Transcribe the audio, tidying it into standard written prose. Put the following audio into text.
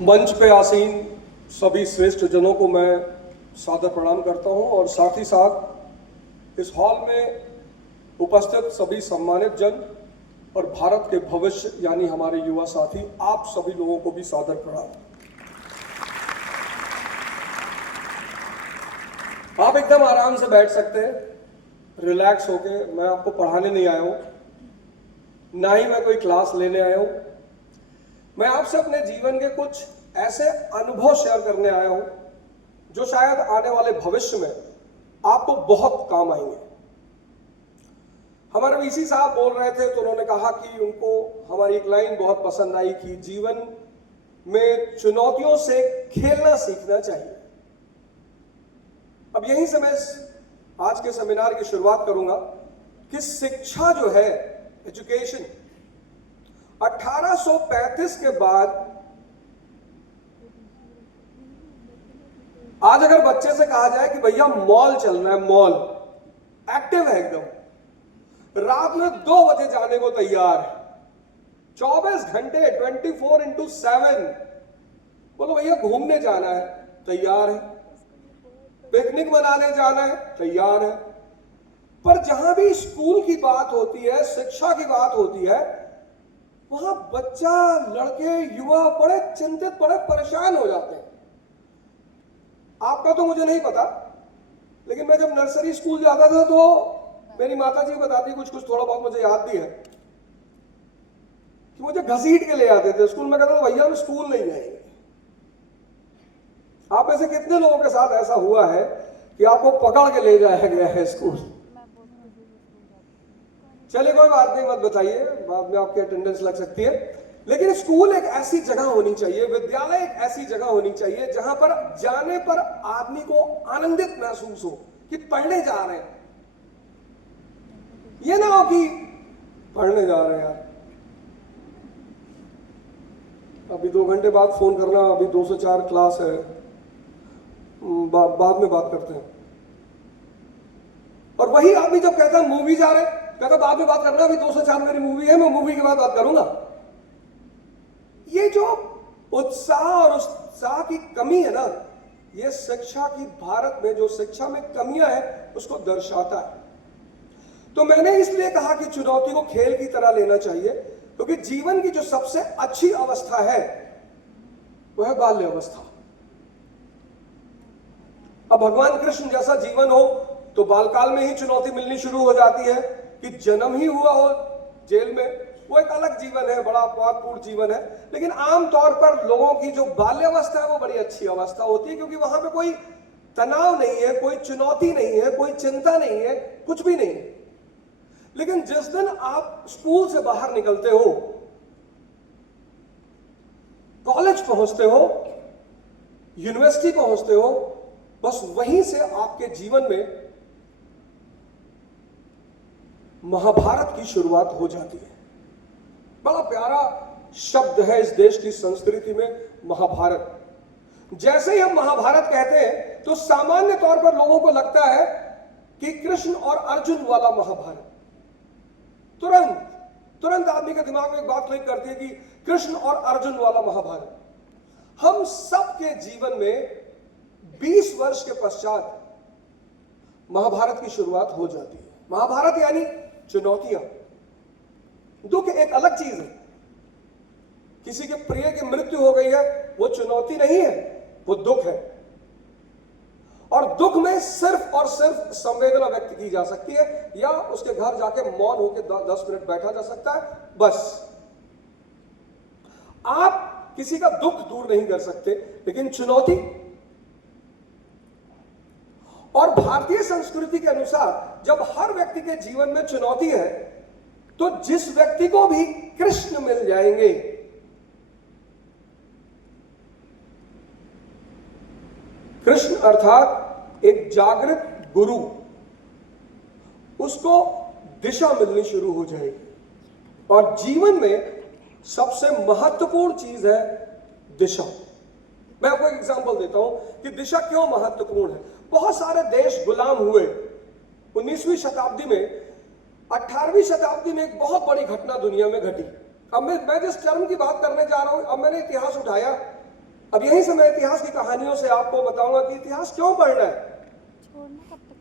मंच पे आसीन सभी श्रेष्ठ जनों को मैं सादर प्रणाम करता हूं और साथ ही साथ इस हॉल में उपस्थित सभी सम्मानित जन और भारत के भविष्य यानी हमारे युवा साथी, आप सभी लोगों को भी सादर प्रणाम। आप एकदम आराम से बैठ सकते हैं, रिलैक्स होके। मैं आपको पढ़ाने नहीं आया हूं, ना ही मैं कोई क्लास लेने आया हूं। मैं आपसे अपने जीवन के कुछ ऐसे अनुभव शेयर करने आया हूं जो शायद आने वाले भविष्य में आपको बहुत काम आएंगे। हमारे वीसी साहब बोल रहे थे तो उन्होंने कहा कि उनको हमारी एक लाइन बहुत पसंद आई कि जीवन में चुनौतियों से खेलना सीखना चाहिए। अब यहीं से मैं आज के सेमिनार की शुरुआत करूंगा कि शिक्षा जो है, एजुकेशन, 1835 के बाद आज अगर बच्चे से कहा जाए कि भैया मॉल चलना है, मॉल एक्टिव है एकदम, रात में 2 बजे जाने को तैयार है, 24 घंटे 24x7। बोलो भैया घूमने जाना है, तैयार है, पिकनिक मनाने जाना है, तैयार है। पर जहां भी स्कूल की बात होती है, शिक्षा की बात होती है, वहां बच्चा, लड़के, युवा बड़े चिंतित, बड़े परेशान हो जाते हैं। आपका तो मुझे नहीं पता, लेकिन मैं जब नर्सरी स्कूल जाता था तो मेरी माता जी बताती, कुछ कुछ थोड़ा बहुत मुझे याद भी है, कि मुझे घसीट के ले आते थे स्कूल में। कहता था भैया हम स्कूल नहीं जाएंगे। आप ऐसे कितने लोगों के साथ ऐसा हुआ है कि आपको पकड़ के ले जाया गया है स्कूल? चलिए कोई बात नहीं, मत बताइए, बाद में आपकी अटेंडेंस लग सकती है। लेकिन स्कूल एक ऐसी जगह होनी चाहिए, विद्यालय एक ऐसी जगह होनी चाहिए जहां पर जाने पर आदमी को आनंदित महसूस हो कि पढ़ने जा रहे हैं। ये ना हो कि पढ़ने जा रहे हैं यार, अभी 2 घंटे बाद फोन करना, अभी 2 से 4 क्लास है, बाद में बात करते हैं। और वही आदमी जब कहता है मूवी जा रहे हैं, कहता बाद में बात करना, अभी 2 से 4 मेरी मूवी है, मैं मूवी के बाद बात करूंगा। ये जो उत्साह और उत्साह की कमी है ना, ये शिक्षा की, भारत में जो शिक्षा में कमियां हैं उसको दर्शाता है। तो मैंने इसलिए कहा कि चुनौती को खेल की तरह लेना चाहिए, क्योंकि जीवन की जो सबसे अच्छी अवस्था है वो है बाल्य अवस्था। अब भगवान कृष्ण जैसा जीवन हो तो बालकाल में ही चुनौती मिलनी शुरू हो जाती है कि जन्म ही हुआ हो जेल में, वो एक अलग जीवन है, बड़ा अपवादपूर्ण जीवन है। लेकिन आमतौर पर लोगों की जो बाल्यावस्था है वो बड़ी अच्छी अवस्था होती है, क्योंकि वहां पे कोई तनाव नहीं है, कोई चुनौती नहीं है, कोई चिंता नहीं है, कुछ भी नहीं है। लेकिन जिस दिन आप स्कूल से बाहर निकलते हो, कॉलेज पहुंचते हो, यूनिवर्सिटी पहुंचते हो, बस वहीं से आपके जीवन में महाभारत की शुरुआत हो जाती है। बड़ा प्यारा शब्द है इस देश की संस्कृति में, महाभारत। जैसे ही हम महाभारत कहते हैं तो सामान्य तौर पर लोगों को लगता है कि कृष्ण और अर्जुन वाला महाभारत। तुरंत आदमी के दिमाग में एक बात क्लिक करती है कि कृष्ण और अर्जुन वाला महाभारत। हम सबके जीवन में 20 वर्ष के पश्चात महाभारत की शुरुआत हो जाती है। महाभारत यानी चुनौतियां। दुख एक अलग चीज है। किसी के प्रिय की मृत्यु हो गई है, वो चुनौती नहीं है, वो दुख है। और दुख में सिर्फ और सिर्फ संवेदना व्यक्त की जा सकती है, या उसके घर जाके मौन होकर 10 मिनट बैठा जा सकता है, बस। आप किसी का दुख दूर नहीं कर सकते, लेकिन चुनौती। और भारतीय संस्कृति के अनुसार जब हर व्यक्ति के जीवन में चुनौती है, तो जिस व्यक्ति को भी कृष्ण मिल जाएंगे, कृष्ण अर्थात एक जागृत गुरु, उसको दिशा मिलनी शुरू हो जाएगी। और जीवन में सबसे महत्वपूर्ण चीज है दिशा। मैं आपको एक एग्जांपल देता हूं कि दिशा क्यों महत्वपूर्ण है। बहुत सारे देश गुलाम हुए 19वीं शताब्दी में। 18वीं शताब्दी में एक बहुत बड़ी घटना दुनिया में घटी। अब मैं जिस टर्म की बात करने जा रहा हूं, अब मैंने इतिहास उठाया अब यहीं से मैं इतिहास की कहानियों से आपको बताऊंगा कि इतिहास क्यों पढ़ना है। छोड़ना कब तक